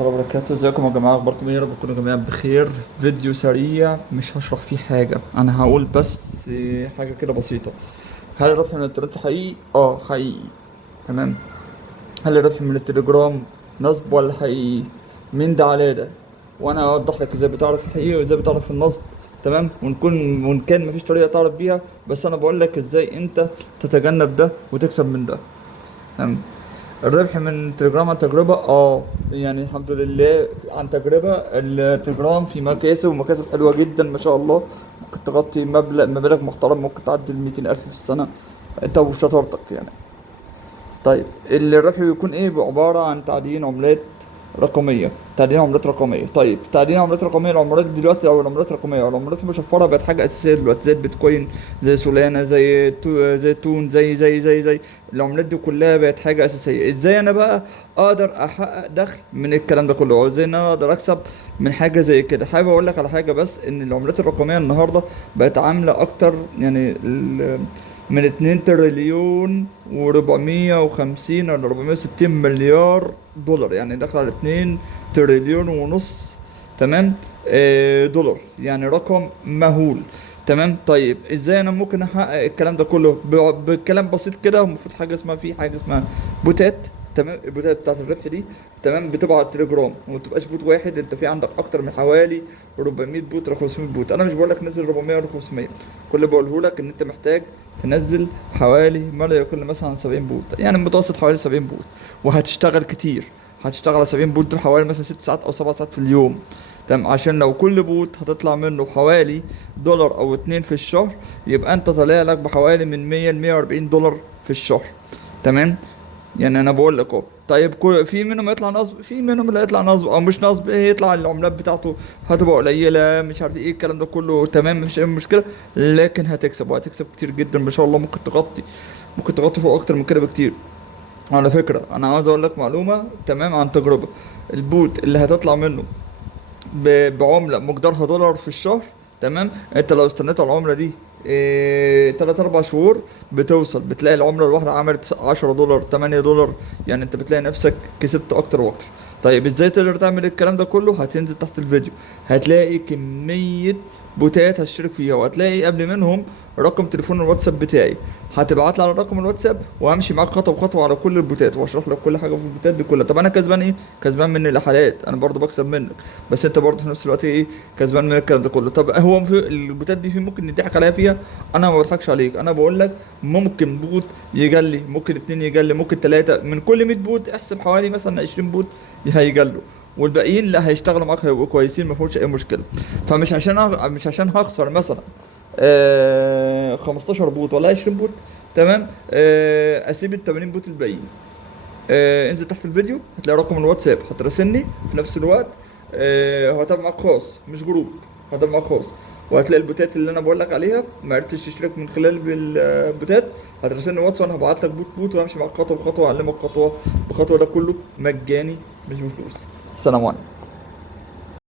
الله وبركاته. ازيكم يا جماعه؟ اخباركم ايه؟ يا رب تكونوا جميعا بخير. فيديو سريع مش هشرح فيه حاجه، انا هقول بس حاجه كده بسيطه. هل الربح من الترند حقيقي؟ حقيقي. تمام. هل الربح من التليجرام نصب ولا حقيقي؟ مين ده على ده؟ وانا اوضح لك ازاي بتعرف الحقيقي وازاي بتعرف النصب. تمام. وان كان مفيش طريقه تعرف بيها، بس انا بقول لك ازاي انت تتجنب ده وتكسب من ده. تمام. الربح من تليجرام عن تجربة، يعني الحمد لله عن تجربة. التليجرام في مكاسب ومكاسب حلوة جدا ما شاء الله. ممكن تغطي مبالغ محترم، ممكن تعدي 200 ألف في السنة انت وشطارتك يعني. طيب الربح بيكون ايه؟ عبارة عن تعدين عملات رقمية. تعدين عملات رقمية. طيب تعدين عملات رقمية، العملات دلوقتي او العملات الرقمية او العملات المشفرة بقت حاجة أساسية دلوقتي، زي البيتكوين، زي سولانا، زي تون، زي العملات دي كلها بقت حاجة أساسية. ازاي انا بقى اقدر احقق دخل من الكلام ده كله، او ازاي ان انا اقدر اكسب من حاجة زي كده؟ حابب اقول لك على حاجة، بس ان العملات الرقمية النهاردة بقت عاملة اكتر يعني من 2 تريليون و450 ولا 460 مليار دولار، يعني داخل على 2 تريليون ونص. تمام. دولار، يعني رقم مهول. تمام. طيب ازاي انا ممكن احقق الكلام ده كله بكلام بسيط كده؟ المفروض حاجه اسمها بوتات. تمام. البوتات بتاعت الربح دي، تمام، بتبقى على التليجرام، وما تبقاش بوت واحد، انت في عندك اكتر من حوالي 400 بوت ولا 500 بوت. انا مش بقول لك نزل 400 ولا 500، كل اللي بقوله لك ان انت محتاج تنزل حوالي ما لا يقل مثلا عن 70 بوت، يعني المتوسط حوالي 70 بوت. وهتشتغل كتير، هتشتغل على 70 بوت دول حوالي مثلا 6 ساعات او 7 ساعات في اليوم. تمام. عشان لو كل بوت هتطلع منه بحوالي دولار او اتنين في الشهر، يبقى انت طالع لك بحوالي من 100 ل 140 دولار في الشهر. تمام. يعني انا بقول لك اهو. طيب في منهم يطلع نصب، في منهم اللي هيطلع نصب او مش نصب، ايه، يطلع العملات بتاعته هتبقى قليله، مش عارف ايه الكلام ده كله. تمام، مفيش اي مشكله، لكن هتكسب وهتكسب كتير جدا ما شاء الله. ممكن تغطي فوق اكتر من كده بكتير. على فكره انا عاوز اقول لك معلومه، تمام، عن تجربه. البوت اللي هتطلع منه بعملة مقدارها دولار في الشهر، تمام، انت لو استنيت على العملة دي 3 4 شهور، بتلاقي العملة الواحدة عملت 10 دولار، 8 دولار. يعني انت بتلاقي نفسك كسبت اكتر واكتر. طيب ازاي تقدر تعمل الكلام ده كله؟ هتنزل تحت الفيديو، هتلاقي كمية بوتات هتشترك فيها، وهتلاقي قبل منهم رقم تليفون الواتساب بتاعي. هتبعت لي على رقم الواتساب وهمشي معاك خطوه بخطوه على كل البوتات، واشرح لك كل حاجه في البوتات دي كلها. طب انا كسبان ايه؟ كسبان من الاحالات، انا برضو بكسب منك، بس انت برضو في نفس الوقت ايه؟ كسبان من الكلام ده كله. طب هو في البوتات دي في ممكن نضحك عليها فيها؟ انا ما بضحكش عليك، انا بقول لك ممكن بوت يجلي، ممكن اتنين يجلي، ممكن تلاتة من كل 100 بوت. احسب حوالي مثلا 20 بوت هيجلوا، والباقيين لا هيشتغلوا معاك، هيبقوا كويسين، ما فيهوش اي مشكله. فمش عشان مش عشان هخسر مثلا 15 بوت ولا 20 بوت، تمام، اسيب ال 80 بوت الباقيين. انزل تحت الفيديو هتلاقي رقم الواتساب، هتراسلني في نفس الوقت. هو هتابع معاك خاص مش جروب، هتابع معاك خاص. وهتلاقي البوتات اللي انا بقول لك عليها ما عرفتش تشترك من خلال البوتات، هتراسلني واتس وانا هبعت لك بوت وامشي معاك خطوه بخطوه، واعلمك خطوه بخطوه. ده كله مجاني مش بفلوس. سلام عليكم.